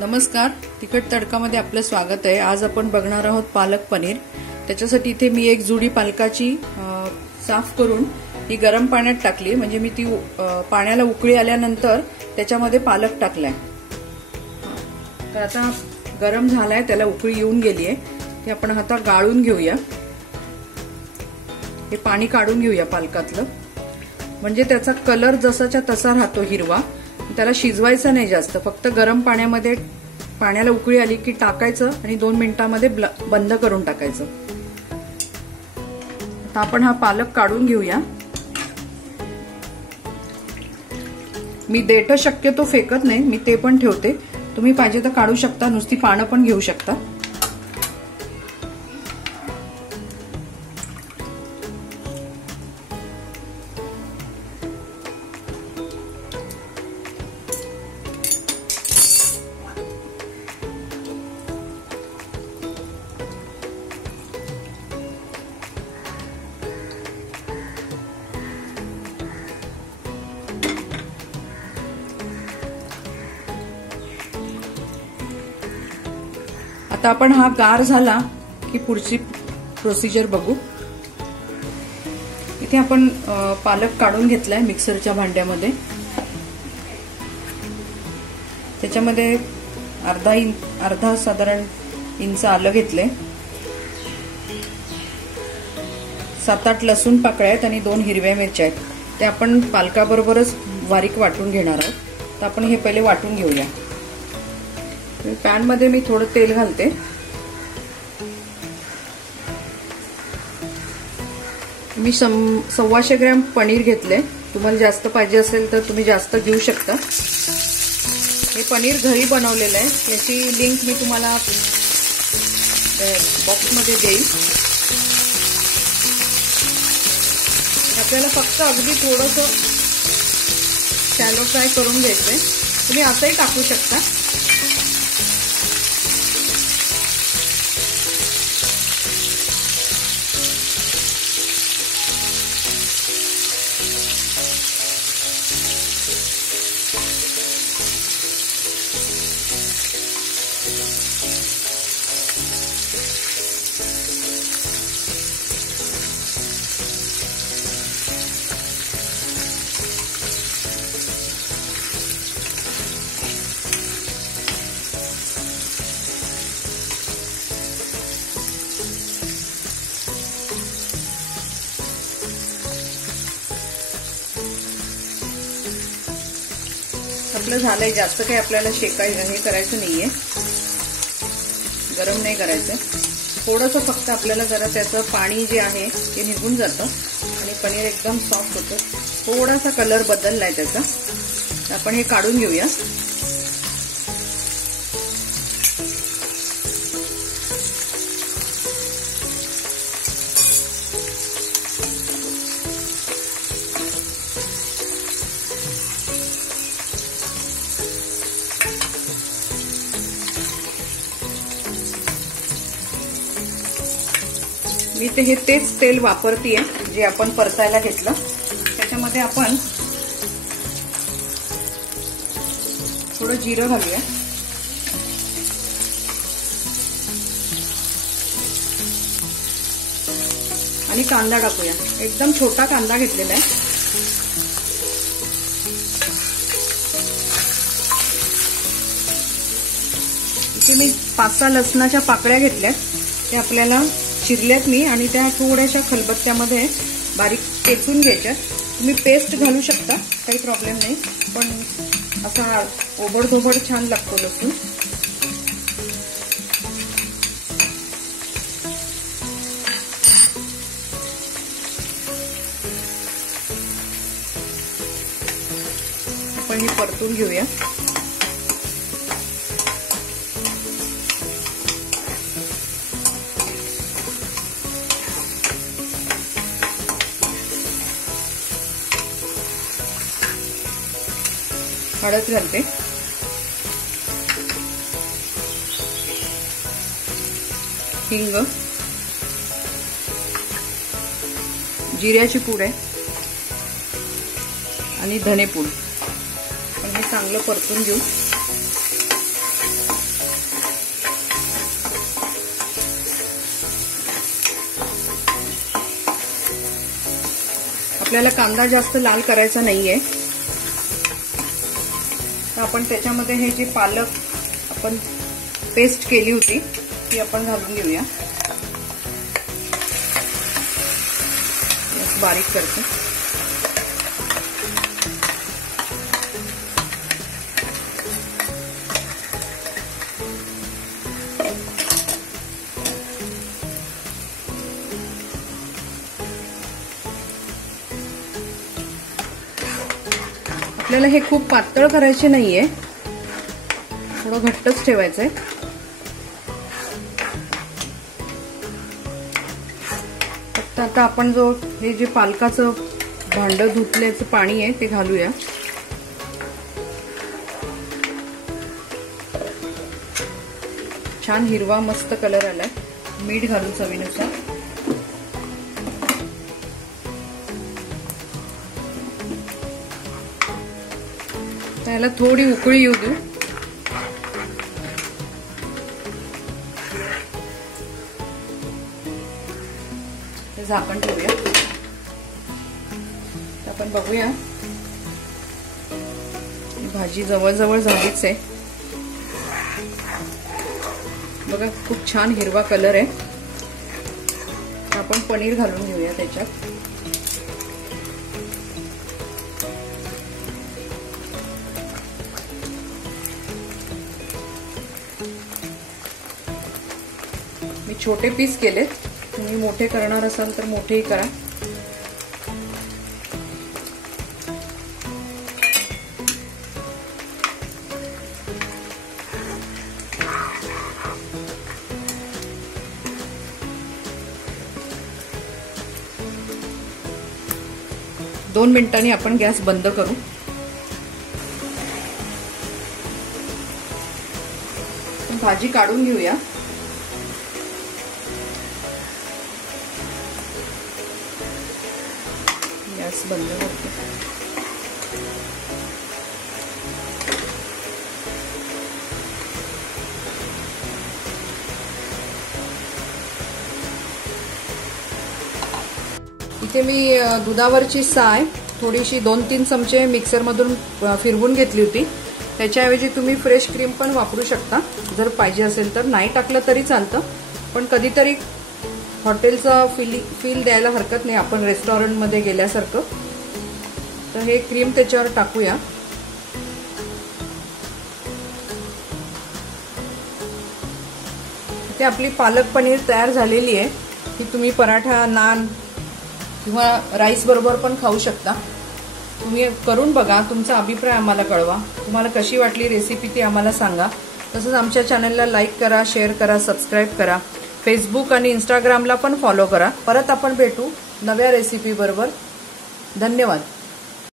नमस्कार, तिखट तडकामध्ये आपलं स्वागत आहे। आज आपण बघणार आहोत पालक पनीर। त्याच्यासाठी इथे मी एक जुडी पालकाची साफ करून ती गरम पाण्यात टाकली, म्हणजे मी ती पाण्याला उकळी आल्यानंतर त्याच्यामध्ये पालक टाकलाय। तर आता गरम झालाय, त्याला उकळी येऊन गेली आहे, ते आपण आता गाळून घेऊया। हे पाणी काढून घेऊया पालकातलं, म्हणजे त्याचा कलर जसाच्या तसा राहतो हिरवा। त्याला शिजवायचं नाही जास्त, फक्त गरम पाण्यामध्ये पाण्याला उकळी आली की टाकायचं आणि 2 मिनिटांमध्ये बंद करून टाकायचं। आता आपण हा पालक काढून घेऊया। मी देठ शक्यतो फेकत नाही, मी ते पण ठेवते, तुम्ही पाहिजे तर काढू शकता, नुसती पानं पण घेऊ शकता। आता आपण हा गार झाला की पुढची प्रोसिजर बघू। इथे आपण पालक काढून घेतलाय मिक्सरच्या भांड्यामध्ये। त्याच्यामध्ये अर्धा साधारण इंच आलं घेतले, 7-8 लसूण पाकळ्या आहेत आणि 2 हिरव्या मिरच्या आहेत। ते आपण पालकाबरोबरच बारीक वाटून घेणार आहोत। तर आपण हे पहिले वाटून घेऊया। पॅन मध्ये मी थोडं तेल घालते। मी 125 ग्रॅम पनीर घेतले, तुम्हाला जास्त पाहिजे असेल तर तुम्ही जास्त घेऊ शकता। हे पनीर घरी बनवलेलं आहे, याची लिंक मी तुम्हाला बॉक्समध्ये देईल। आपल्याला फक्त अगदी थोडंसं शॅलो फ्राय करून घ्यायचंय, तुम्ही असंही टाकू शकता। आपलं झालंय, जास्त काही आपल्याला हे करायचं नाहीये, गरम नाही करायचं। थोडंसं फक्त आपल्याला जरा त्याचं पाणी जे आहे ते निघून जातं आणि पनीर एकदम सॉफ्ट होतं। थोडासा कलर बदललाय त्याचा, आपण हे काढून घेऊया। मी हे तेच तेल वापरतीये जे आपण परतायला घेतलं। त्याच्यामध्ये आपण थोडं जिरं घालूया आणि कांदा टाकूया। एकदम छोटा कांदा घेतलेला आहे। इथे मी 5-6 लसणाच्या पाकळ्या घेतल्यात, ते आपल्याला चिरल्यात मी, आणि त्या थोड्याशा खलबत्त्यामध्ये बारीक चेचून घ्यायच्या। तुम्ही पेस्ट घालू शकता, काही प्रॉब्लेम नाही, पण असा ओबडधोबड छान लागतो लसूण। आपण हे परतून घेऊया। हळद घालते, हिंग, जिऱ्याची पूड आहे आणि धनेपूड। पण हे चांगलं परतून घेऊ। आपल्याला कांदा जास्त लाल करायचा नाहीये, तर आपण त्याच्यामध्ये हे जी पालक आपण पेस्ट केली होती ती आपण घालून घेऊया. बारीक करते. आपल्याला हे खूप पातळ करायचे नाहीये, थोडं घट्टच ठेवायचंय. फक्त आता आपण जो हे जे पालकाचं भांड धुतल्याचं पाणी आहे ते घालूया. छान हिरवा मस्त कलर आलाय. मीठ घालून चवीनुसार. त्याला थोडी उकळी येऊ देऊ. झाकण ठेवूया. आपण बघूया, भाजी जवळजवळ झालीच आहे. बघा खूप छान हिरवा कलर आहे. आपण पनीर घालून घेऊया त्याच्यात. मी छोटे पीस केलेत, तुम्ही मोठे करणार असाल तर मोठेही करा. दोन मिनिटांनी आपण गॅस बंद करू. भाजी काढून घेऊया. गॅस बंद करते. इथे मी दुधावरची साय थोडीशी 2-3 चमचे मिक्सरमधून फिरवून घेतली होती. त्याच्याऐवजी तुम्ही फ्रेश क्रीम पण वापरू शकता जर पाहिजे असेल तर. नाही टाकलं तरी चालतं, पण कधीतरी हॉटेलचा फील द्यायला हरकत नाही, आपण रेस्टॉरंटमध्ये गेल्यासारखं. तर हे क्रीम त्याच्यावर टाकूया. इथे आपली पालक पनीर तयार झालेली आहे. ही तुम्ही पराठा, नान किंवा राईस बरोबर पण खाऊ शकता. तुम्ही करून बघा, तुमचा अभिप्राय आम्हाला कळवा. तुम्हाला कशी वाटली रेसिपी ती आम्हाला सांगा. तसंच आमच्या चॅनलला लाईक करा, शेअर करा, सबस्क्राईब करा. फेसबुक आणि इंस्टाग्रामला पण फॉलो करा. परत आपण भेटू नव्या रेसिपी बरोबर. धन्यवाद.